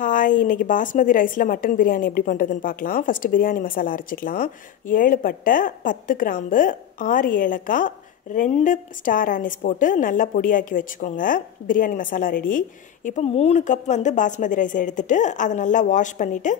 Hi, இன்றைக்கி பாஸ்மதி ரைஸில் mutton biryani எப்படி பண்ணுறதுன்னு பார்க்கலாம். ஃபஸ்ட்டு பிரியாணி மசாலா அரைச்சிக்கலாம். 7 பட்டை, 10 கிராம்பு, 6 ஏலக்காய், 2 ஸ்டார் ஆனிஸ் போட்டு நல்லா பொடியாக்கி வச்சுக்கோங்க. பிரியாணி மசாலா ரெடி. இப்போ 3 கப் பாஸ்மதி ரைஸ் எடுத்துகிட்டு அதை நல்லா வாஷ் பண்ணிவிட்டு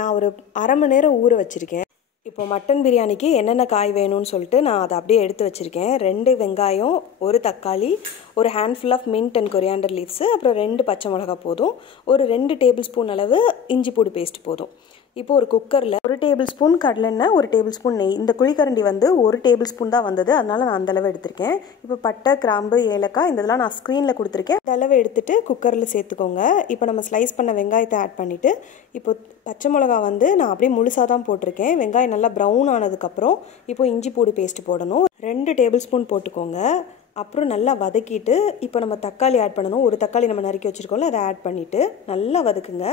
நான் ஒரு அரை மணி நேரம் ஊற வச்சுருக்கேன். இப்போ மட்டன் பிரியாணிக்கு என்னென்ன காய் வேணும்னு சொல்லிட்டு நான் அதை அப்படியே எடுத்து வச்சுருக்கேன். 2 வெங்காயம், 1 தக்காளி, ஒரு handful of mint and coriander leaves, அப்புறம் 2 பச்சை மிளகா போதும். ஒரு 2 டேபிள் ஸ்பூன் அளவு இஞ்சி பூடு பேஸ்ட் போதும். இப்போ ஒரு குக்கரில் 1 டேபிள் ஸ்பூன் கடலெண்ணெய், 1 டேபிள் ஸ்பூன் நெய். இந்த குழிக்கரண்டி 1 டேபிள் ஸ்பூன் தான் வந்தது, அதனால் நான் அந்தளவு எடுத்திருக்கேன். இப்போ பட்டை, கிராம்பு, ஏலக்காய் இதெல்லாம் நான் ஸ்க்ரீனில் கொடுத்துருக்கேன். இந்த அளவு எடுத்துகிட்டு குக்கரில் சேர்த்துக்கோங்க. இப்போ நம்ம ஸ்லைஸ் பண்ண வெங்காயத்தை ஆட் பண்ணிவிட்டு, இப்போ பச்சை மிளகா நான் அப்படியே முழுசாக தான் போட்டிருக்கேன். வெங்காயம் நல்லா ப்ரௌன் ஆனதுக்கப்புறம் இப்போ இஞ்சி பூடு பேஸ்ட் போடணும். 2 டேபிள் ஸ்பூன் போட்டுக்கோங்க. அப்புறம் நல்லா வதக்கிட்டு இப்போ நம்ம தக்காளி ஆட் பண்ணணும். ஒரு தக்காளி நம்ம நறுக்கி வச்சுருக்கோம்ல, அதை ஆட் பண்ணிவிட்டு நல்லா வதக்குங்க.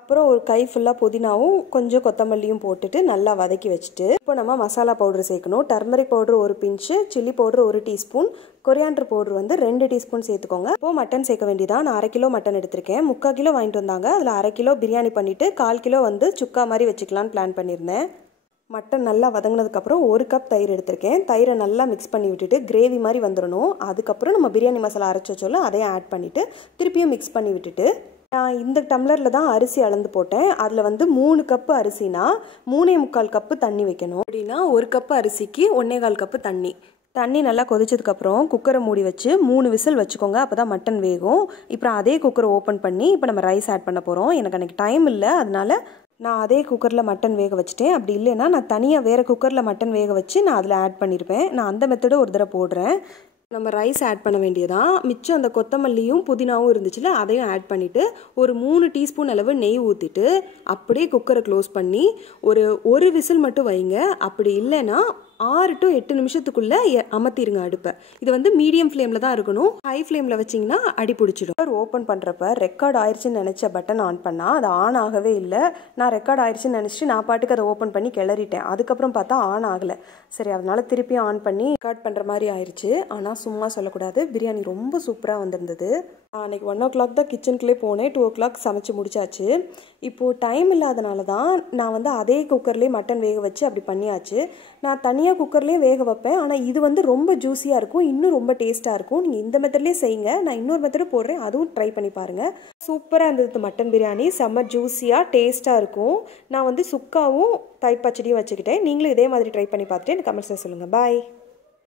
அப்புறம் ஒரு கை ஃபுல்லாக புதினாவும் கொஞ்சம் கொத்தமல்லியும் போட்டுட்டு நல்லா வதக்கி வச்சுட்டு இப்போ நம்ம மசாலா பவுடர் சேர்க்கணும். டர்மரிக் பவுடர் 1 பிஞ்சு, chilli powder 1 teaspoon, coriander powder 2 teaspoon சேர்த்துக்கோங்க. இப்போது மட்டன் சேர்க்க வேண்டியதான். நான் 1/2 கிலோ மட்டன் எடுத்திருக்கேன். 3/4 கிலோ வாங்கிட்டு வந்தாங்க. அதில் 1/2 கிலோ பிரியாணி பண்ணிவிட்டு 1/4 கிலோ சுக்கா மாதிரி வச்சுக்கலான்னு பிளான் பண்ணியிருந்தேன். மட்டன் நல்லா வதங்கினதுக்கப்புறம் 1 கப் தயிர் எடுத்திருக்கேன். தயிரை நல்லா மிக்ஸ் பண்ணி விட்டுட்டு கிரேவி மாதிரி வந்துடணும். அதுக்கப்புறம் நம்ம பிரியாணி மசாலா அரைச்சி வச்சோம்ல, அதையும் ஆட் பண்ணிவிட்டு திருப்பியும் மிக்ஸ் பண்ணி விட்டுட்டு நான் இந்த டம்ளரில் தான் அரிசி அளந்து போட்டேன். அதில் 3 கப்பு அரிசினா 3.25 கப்பு தண்ணி வைக்கணும். அப்படின்னா 1 கப்பு அரிசிக்கு 1.25 கப்பு தண்ணி. தண்ணி நல்லா கொதிச்சதுக்கப்புறம் குக்கரை மூடி வச்சு 3 விசில் வச்சுக்கோங்க. அப்போ தான் மட்டன் வேகும். இப்போ அதே குக்கரை ஓப்பன் பண்ணி இப்போ நம்ம ரைஸ் ஆட் பண்ண போகிறோம். எனக்கு அன்றைக்கி டைம் இல்லை, அதனால நான் அதே குக்கரில் மட்டன் வேக வச்சுட்டேன். அப்படி இல்லைன்னா நான் தனியாக வேறு குக்கரில் மட்டன் வேக வச்சு நான் அதில் ஆட் பண்ணியிருப்பேன். நான் அந்த மெத்தடு ஒரு தடவை போடுறேன். நம்ம ரைஸ் ஆட் பண்ண வேண்டியதான். மிச்சம் அந்த கொத்தமல்லியும் புதினாவும் இருந்துச்சுல, அதையும் ஆட் பண்ணிவிட்டு ஒரு 3 டீஸ்பூன் அளவு நெய் ஊற்றிட்டு அப்படியே குக்கரை க்ளோஸ் பண்ணி ஒரு விசில் மட்டும் வைங்க. அப்படி இல்லைன்னா 6 to 8 நிமிஷத்துக்குள்ளே அமர்த்திடுங்க அடுப்பை. இது மீடியம் ஃப்ளேமில் தான் இருக்கணும். ஹை ஃப்ளேமில் வச்சிங்கன்னா அடி பிடிச்சிடும். ஓப்பன் பண்ணுறப்ப ரெக்கார்ட் ஆயிடுச்சுன்னு நினச்ச பட்டன் ஆன் பண்ணால் அது ஆன் ஆகவே இல்லை. நான் ரெக்கார்ட் ஆயிடுச்சுன்னு நினச்சிட்டு நான் பாட்டுக்கு அதை ஓப்பன் பண்ணி கிளறிட்டேன். அதுக்கப்புறம் பார்த்தா ஆன் ஆகலை. சரி, அதனால் திருப்பியும் ஆன் பண்ணி ரெக்கார்ட் பண்ணுற மாதிரி ஆயிடுச்சு. ஆனால் சும்மா சொல்லக்கூடாது, பிரியாணி ரொம்ப சூப்பராக வந்திருந்தது. அன்றைக்கி 1 o'clock தான் கிச்சனுக்குள்ளே போனேன். 2 o'clock சமைச்சு முடிச்சாச்சு. இப்போது டைம் இல்லாதனால தான் நான் அதே குக்கர்லேயே மட்டன் வேக வச்சு அப்படி பண்ணியாச்சு. நான் தனியாக குக்கர்லேயும் வேக வைப்பேன். ஆனால் இது ரொம்ப ஜூஸியாக இருக்கும், இன்னும் ரொம்ப டேஸ்ட்டாக இருக்கும். நீங்கள் இந்த மெத்தட்லேயே செய்யுங்க. நான் இன்னொரு மெத்தடு போடுறேன், அதுவும் ட்ரை பண்ணி பாருங்கள். சூப்பராக இருந்தது மட்டன் பிரியாணி. செம்ம ஜூஸியாக டேஸ்ட்டாக இருக்கும். நான் சுக்காவும் தயிர் பச்சடியும் வச்சுக்கிட்டேன். நீங்களும் இதே மாதிரி ட்ரை பண்ணி பார்த்துட்டு எனக்கு கமெண்ட்ஸில் சொல்லுங்கள். பாய்.